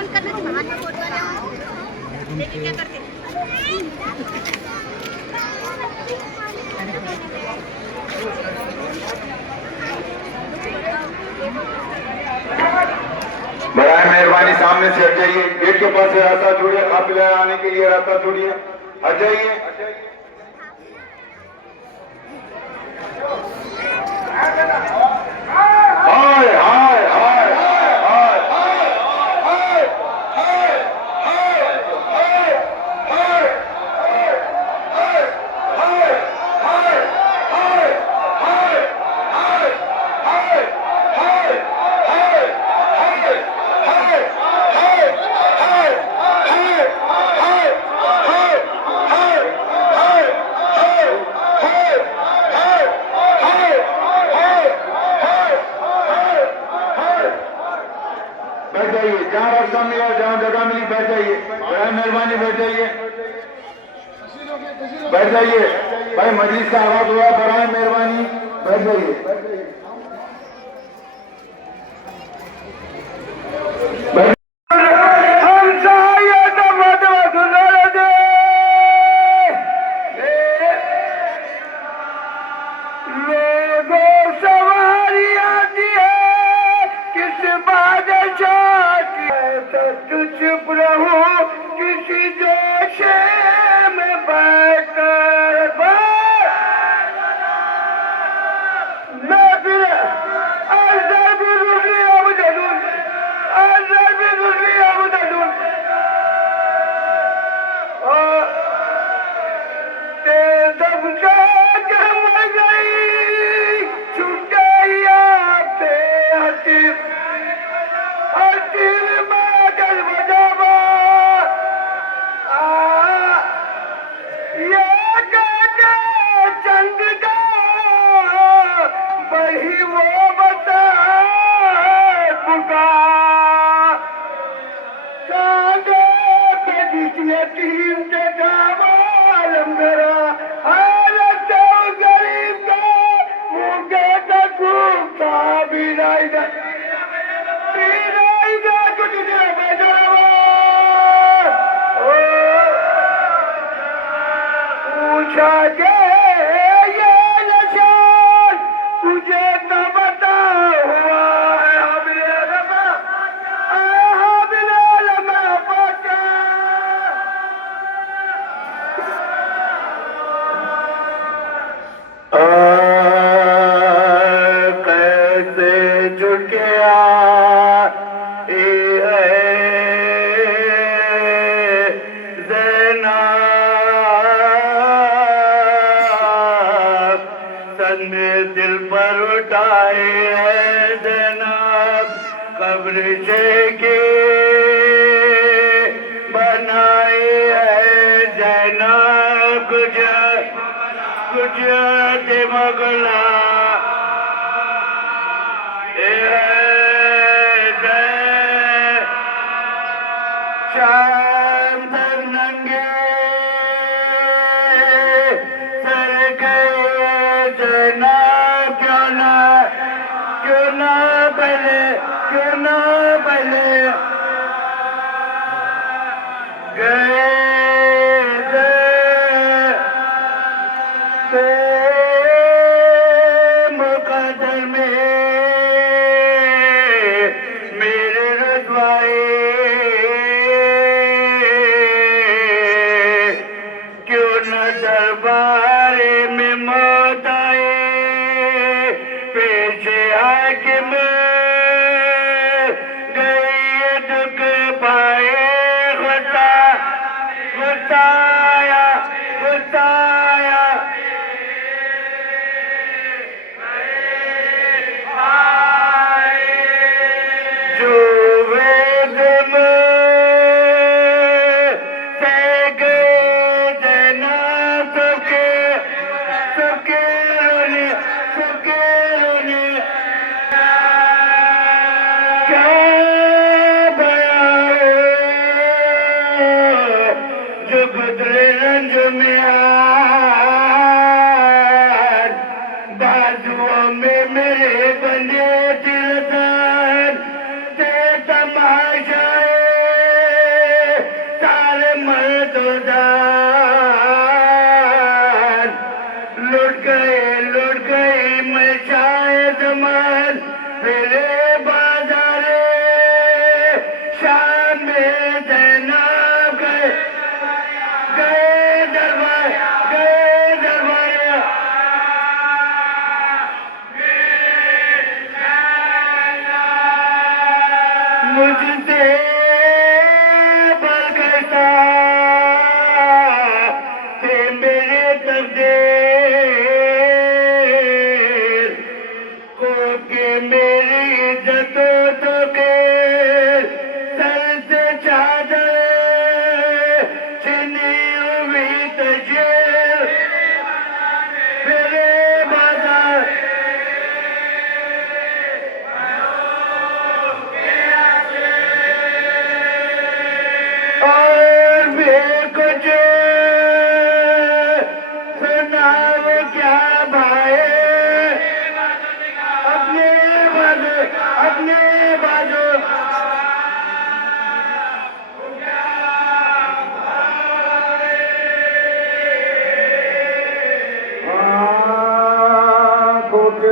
Phone करना थी बाहर का फोन वाला लेकिन क्या करते बराए मेहरबानी सामने से हट जाइए। गेट के पास से रास्ता छोड़िए। काफिला आने के लिए रास्ता छोड़िए, हट जाइए। हाय हाय हाय हाय हाय बैठ जाइए। जहाँ रास्ता मिला, जहाँ जगह मिली, बैठ जाइए। बराए मेहरबानी बैठ जाइए, बैठ जाइए। भाई मजलिस का आवाज हुआ, बराए मेहरबानी बैठ जाइए। चुप रहो किसी जोशे में बैठकर मैं फिर अजर भी रुकी अब जरूर, अजर भी रुकी अब जरूर समझा के मर गई छुटे आपसे हसीब हसीब में जल बजावा ये कहते चंद का वही वो बता पुकार कांदे पे जिसने टीम के दामालम करा हालत गरीब का मुझे तक बिराईदा बिराईदा कुछ दे बजावा पूछा के ये निशान तुझे न बता हुआ है हमने लगा कैसे झुकिया दिल पर उठाए है जनाब कब्र से के बनाए है जनाब कुछ मगला शांत नंगे सर गए जनाब क्यों ना बने गए मुकद्दर में मेरे रज़वाए क्यों न दरबारे में मौत आए पेश हाकिम गई दुख पाए गुस्साया जो वेद में से गए जना सबके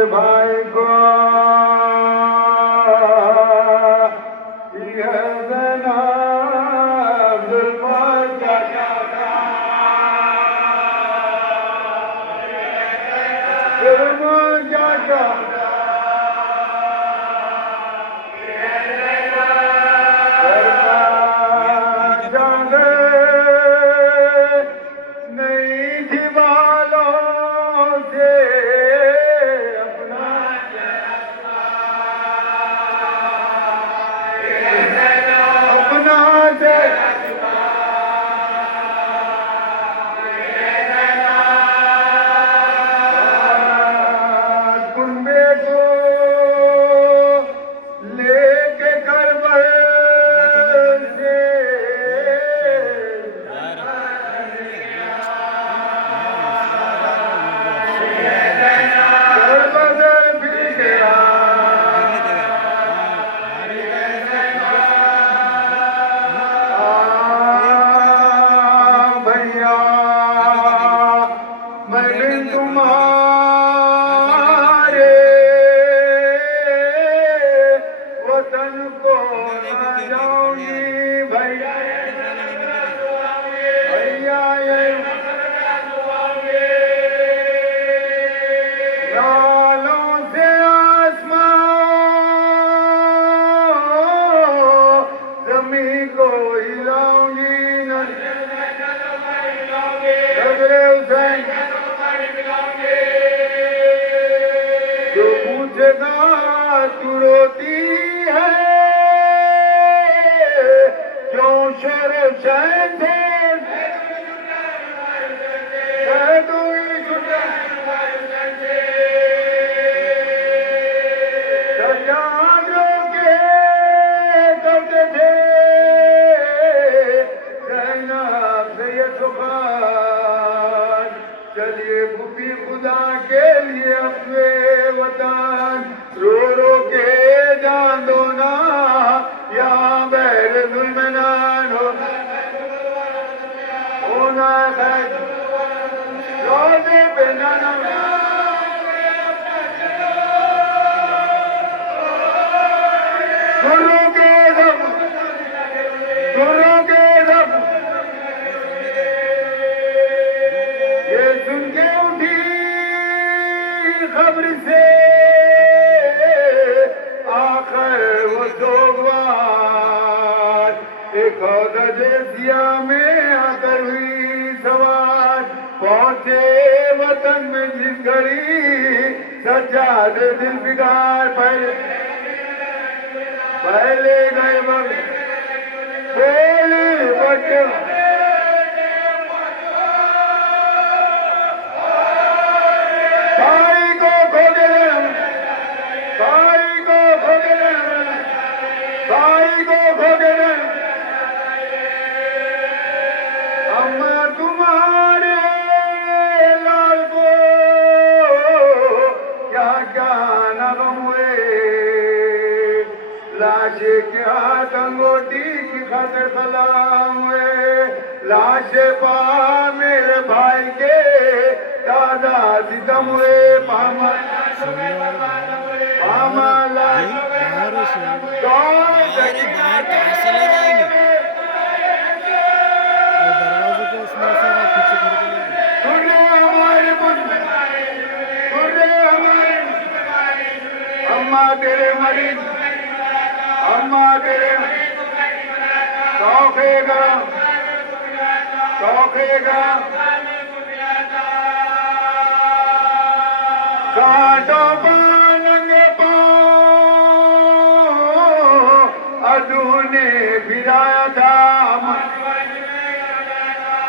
भाई को यह देना जुल्फों चाचा जुल्फों चाचा नहीं दीवालों से अपना से कुंबे को लेके करबल से जो पूछेगा तू रोती है क्यों शर चलिए भूपी खुदा के लिए अपने वतन रो रो के जान दो ना यहाँ बैर जुल्मनान होना है रोज़े पे नाना गुरु के दम ये सुन के उठी खबर से आखिर वो सोगवार एक देसिया में आकर हुई सवार पहुंचे वतन में जिस घड़ी सज्जाद दिल बिगाड़ पहले गए वक्त बोले बच्चे अम्मा तुम्हारे लाल को क्या क्या नगम हुए लाशे क्या तंगोटी की खातिर सलाम हुए लाशे पा मेरे भाई के दादा सितम हुए पामा अम्मा तेरे मरीज अम्मा तेरे चौखेगा काटो पानंगे अदूने फिराया था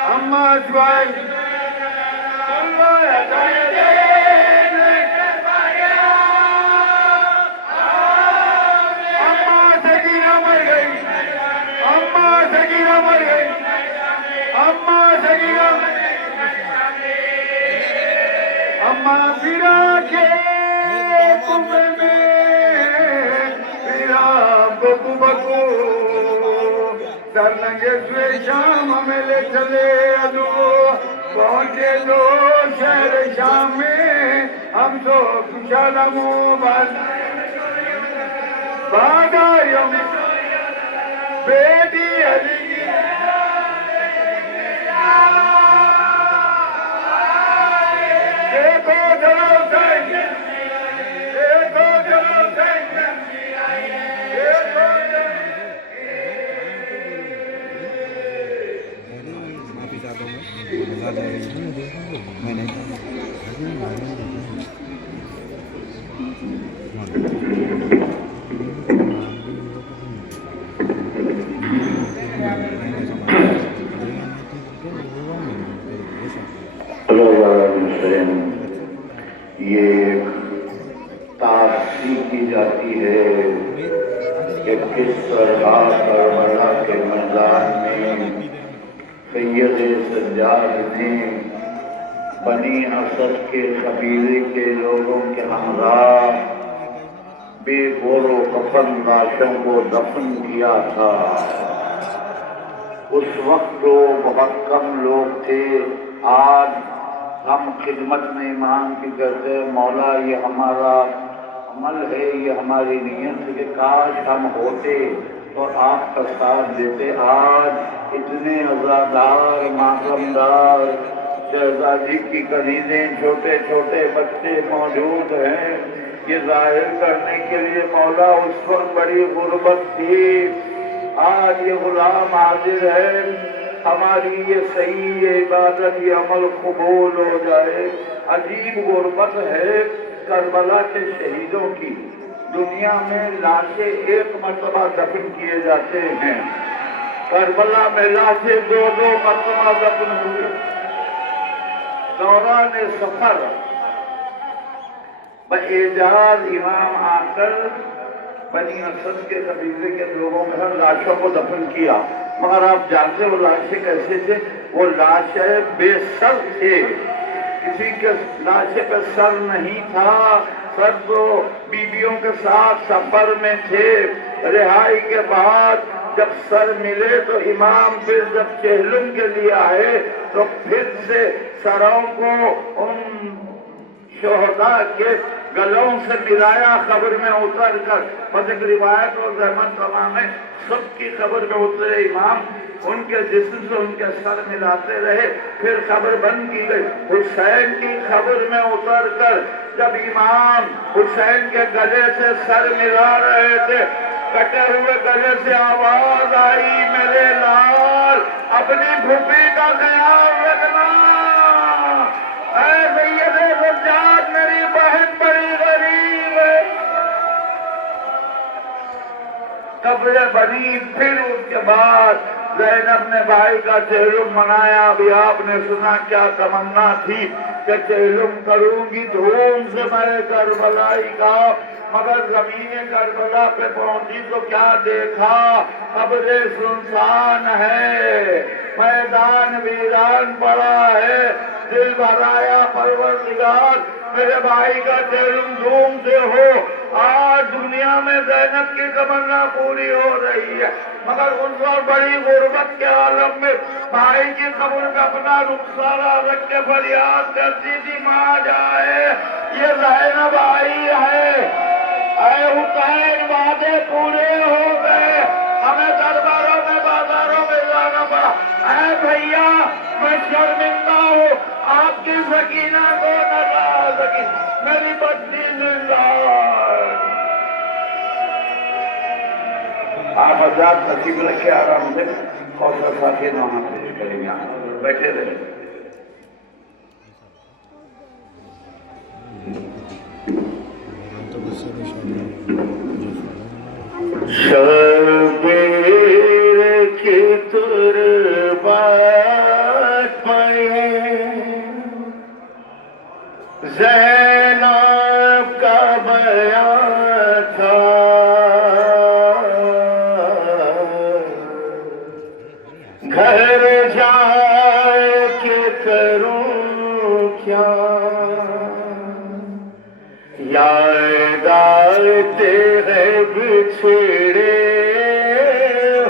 अम्मा स्वाई अम्मा फिरा के कुंभे में फिरा बकू बकू तरनगे सुए शाम में ले चले अदू पहुंचे दो शहर शाम में हम तो कुशलमो बागायम बेटी अली देखो जलाओ सैन्य देखो जलाओ सैन्य देखो माफी चाहता हूँ मैं नहीं ये तासी की जाती है कि किस तरह करबला के मैदान में सैयद सज्जाद ने बनी असद के कबीले के लोगों के हमरा बेगोरो कफन लाशों को दफन किया था। उस वक्त तो बहुत कम लोग थे। आज हम खिदमत में ईमान की करते मौला ये हमारा अमल है, ये हमारी नीयत है कि काश हम होते और आपका साथ देते। आज इतने अज़ादार मातमदार शहजादी की कनीज़ें छोटे छोटे बच्चे मौजूद हैं। ये जाहिर करने के लिए मौला उस वक्त बड़ी गुर्बत थी। आज ये गुलाम हाजिर है, हमारी ये सही ये इबादत ये अमल कबूल हो जाए। अजीब गुर्बत है करबला के शहीदों की। दुनिया में लाशें एक मरतबा दफन किए जाते हैं, करबला में लाशें दो दो मरतबा दफन हुए। दौरान सफर बएजाज इमाम आकर बनी असद के कबीले के लोगों में हर लाशों को दफन किया। मगर आप जानते वो लाशें कैसे थे? वो लाशें बेसर थे, किसी के लाशे पे सर नहीं था। सब तो बीबियों के साथ सफर में थे। रिहाई के बाद जब सर मिले तो इमाम फिर जब चेहलुम के लिए आए तो फिर से सरों को उन शोहदा के गलों से मिलाया कब्र में उतर कर। बस एक रिवायत और रहमत तमाम है, सबकी कब्र में उतरे इमाम, उनके जिस्म से उनके सर मिलाते रहे। फिर कब्र बंद की गई। हुसैन की कब्र में उतर कर जब इमाम हुसैन के गले से सर मिला रहे थे, कटे हुए गले से आवाज आई, मेरे लाल अपनी फूफी का ख्याल रखना। सैयद सज्जाद मेरी बहन बड़ी गरीब है। कब्र बनी। फिर उसके बाद ज़ैनब ने भाई का चेहलुम मनाया। अभी आपने सुना क्या तमन्ना थी कि चेहलुम करूंगी धूम से मैं करबलाई का। मगर जमीन करबला पे पहुंची तो क्या देखा? कब्र सुनसान है, मैदान वीरान पड़ा है। दिल भराया परवरदिगार मेरे भाई का चेहलुम धूम से हो। आज दुनिया में ज़ैनब की तमन्ना पूरी हो रही है। मगर उस और बड़ी गुर्बत के आलम में भाई की कब्र का अपना रुखसारा रख के फरियाद करती थी, माँ जाए ये ज़ैनब आई है। ऐ हुसैन वादे पूरे हो गए, हमें दरबारों में बाजारों में जाना पड़ा। ऐ भैया मैं शर्मिंदा हूँ, आपकी सकीना को न ला सकी, मेरी बच्ची जिंदा। आप आजाद नसीब रखे आराम से और साथी वहां पेश करेंगे, बैठे रहे। शबीर की तुरबात में ज़ैनब का बयान था। घर जाए के करूं क्या, याद आते हैं बिछड़े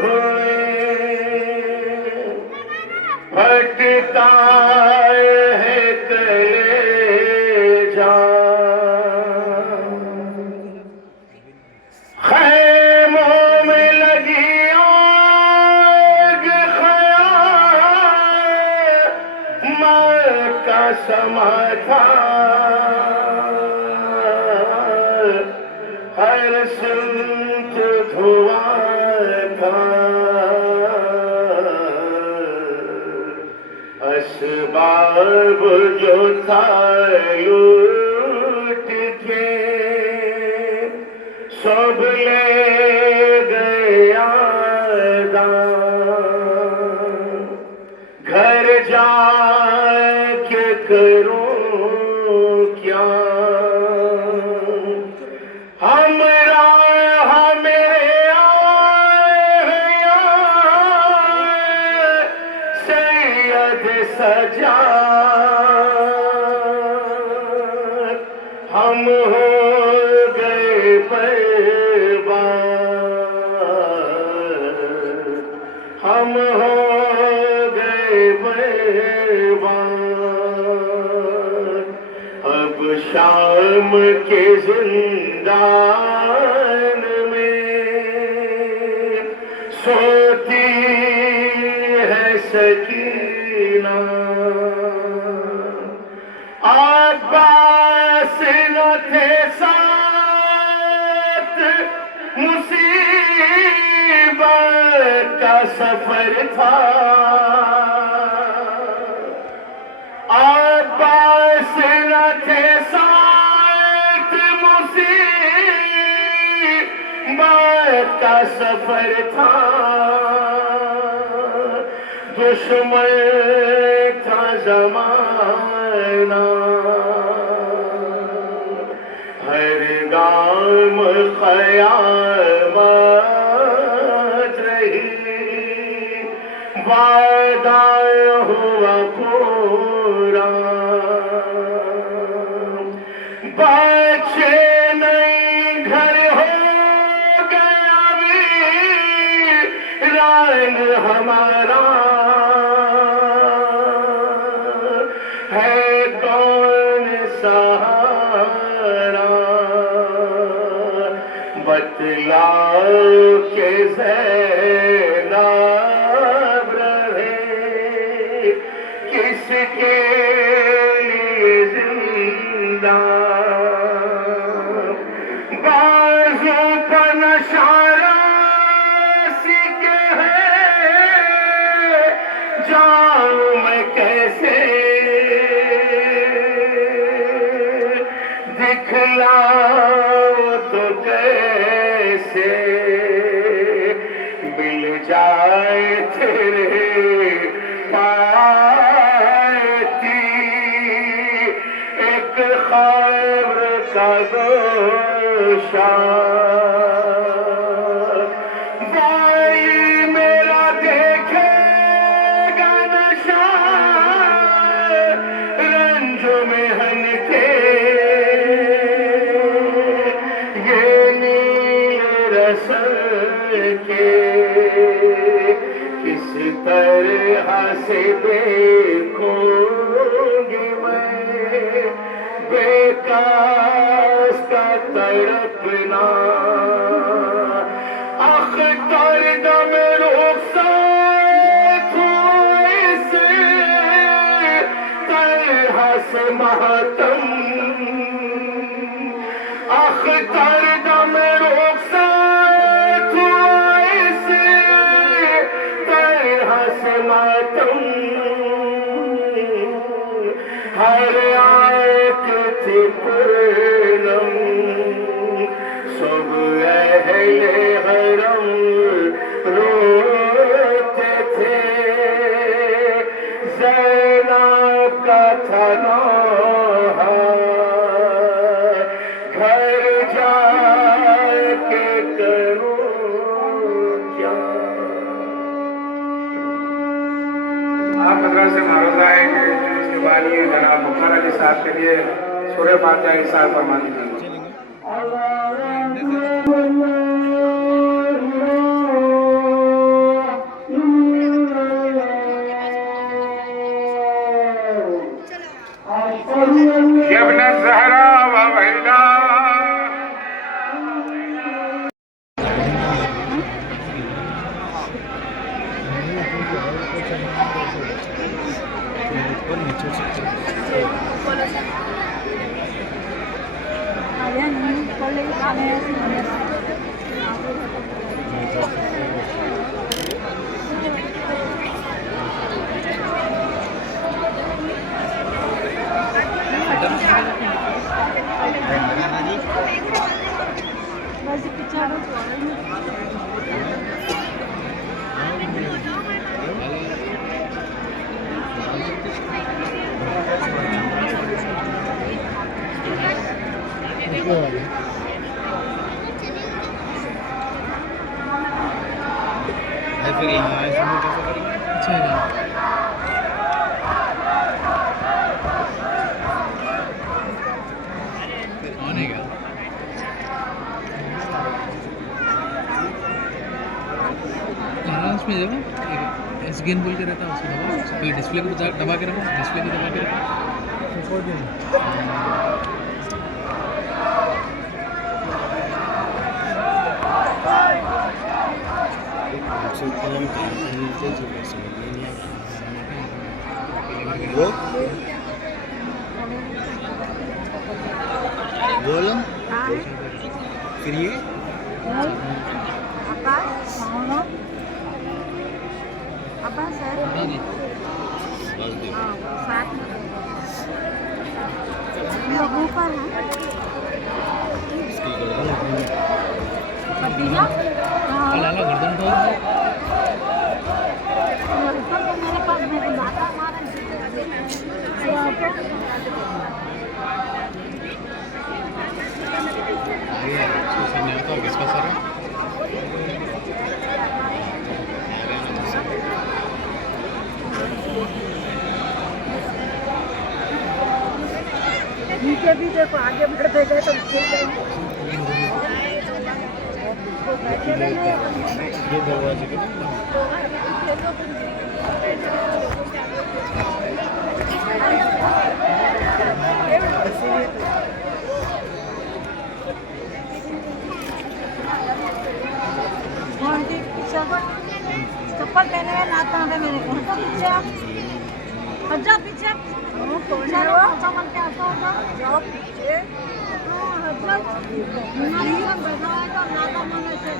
हुए, फटता है कलेजा। था, हर संत धुआं था, असबाब जो था लूट के सब ले गया दान। घर जाके करूं क्या, हमरा मेरे आए सैयद सजाद, हम हो गए बर्बाद, हम हो गए बर्बाद। अब शाम के जिंदान में सोती है सकीना, अब्बास न थे साथ, मुसीबत का सफर था, अब्बास न थे साथ, मुसीबत का सफर था, दुश्मन था जमाना, हर गाम क़यामत रही, वादा हुआ पूरा, बच्चे नहीं घर हो गया वीरान हमारा, है कौन सहारा, बतलाओ के ज़ैनब रहे किसके लिए जिंदा, बाजू पर नशारा सीखे है, जाऊं मैं कैसे दिखलाओ तो कैसे, मिल जाए तेरे पाती एक खबर का गोशा, भाई मेरा देखेगा नशा, रंजो में हन के ये नील रसल के, किस तरह से देखूंगी मैं बेकास का तड़पना, अख्तर दम रुखसात हुए से तरह से मातम, अख्तर दम रुखसात हुए से तरह से मातम, हर आयत थी पूनम, सब अहले हरम रोते थे, ज़ैनब का था नौहा, घर जाके करूं क्या। आप मद्रास से मारूजा है कि इसके बाद ये जनाब मुख्तार अली साहब के लिए सूरह फातिहा इरशाद फरमा दीजिए। यब्न ज़हरा व वहीदा नीचे से फिर यहाँ ऐसे में कैसे करेंगे? अच्छा है क्या? ऑन है क्या? उसमें देखो एस गेन बोल के रहता है, उसको दबा फिर डिस्प्ले को दबा के रखो, डिस्प्ले को दबा के रखो। वो बोलो फिर ये नहीं नहीं इसकी गर्दन लाला गर्दन तो आगे इसको सामने आता और किसका सर है? नीचे भी देखो, आगे बढ़ते गए तो ये दरवाजे के चप्पल पहने हुए नाता है मेरे को। पीछे हजा पीछे कौन है वो? सामान के आता होगा जाओ पीछे। हाँ हजा बैठा है तो नाता माने से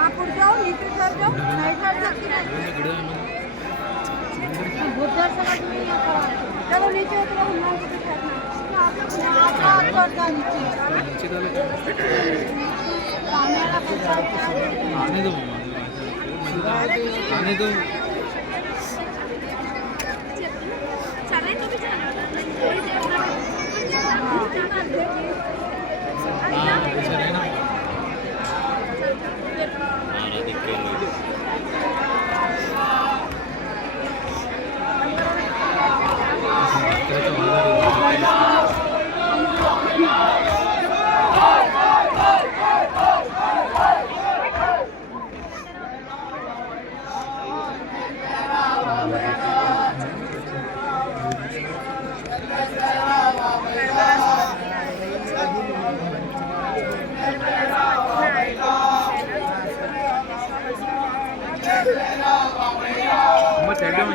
आप उठ जाओ, नीचे चढ़ जाओ, नहीं चढ़ सकती उधर समझ नहीं आता। चलो नीचे उतरो, ना कुछ करना आप चढ़ जाओ नीचे आने दो आने दो। चले तो भी चला हाँ ऐसा रहना हमारा दिख रहा है मत चढ़ जाओ।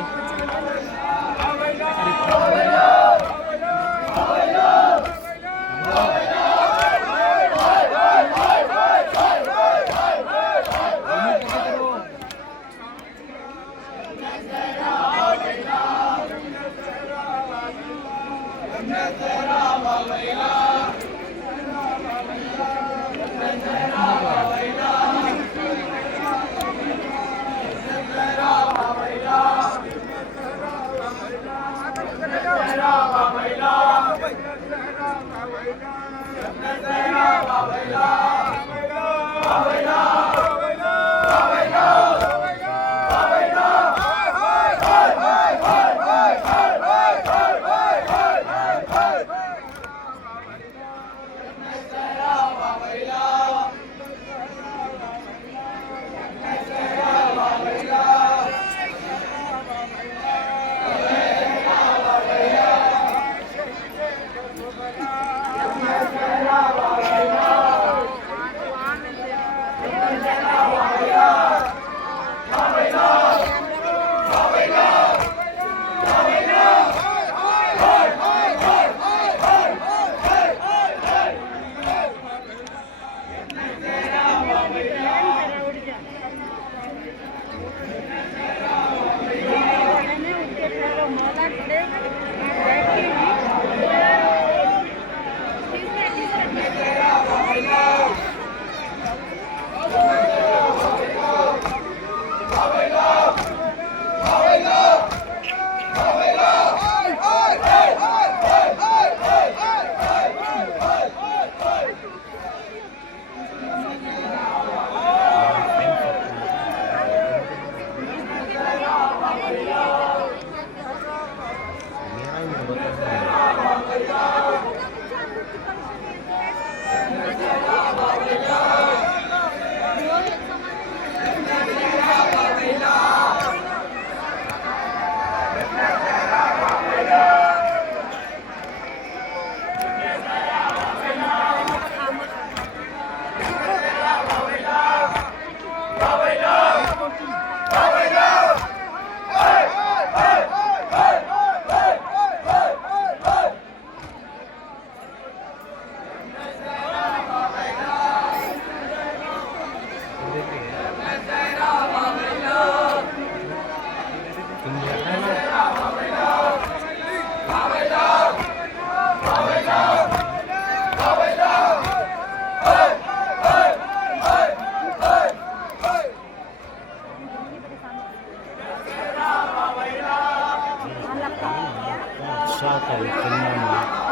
आता है फिल्मों में।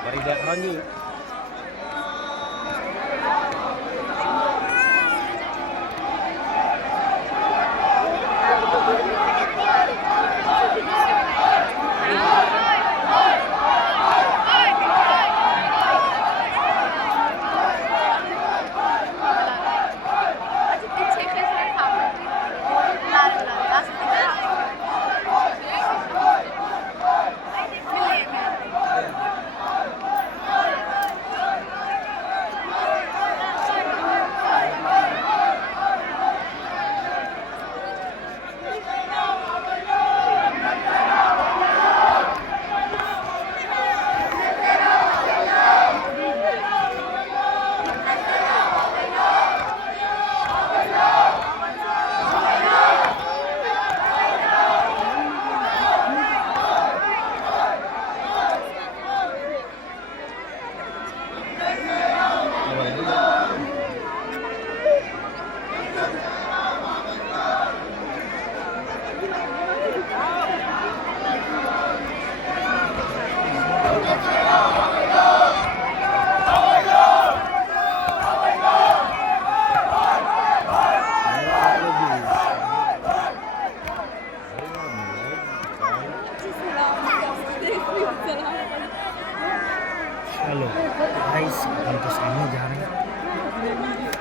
Faridah Rani. हेलो गाइस, हम तो सामने जा रहे हैं।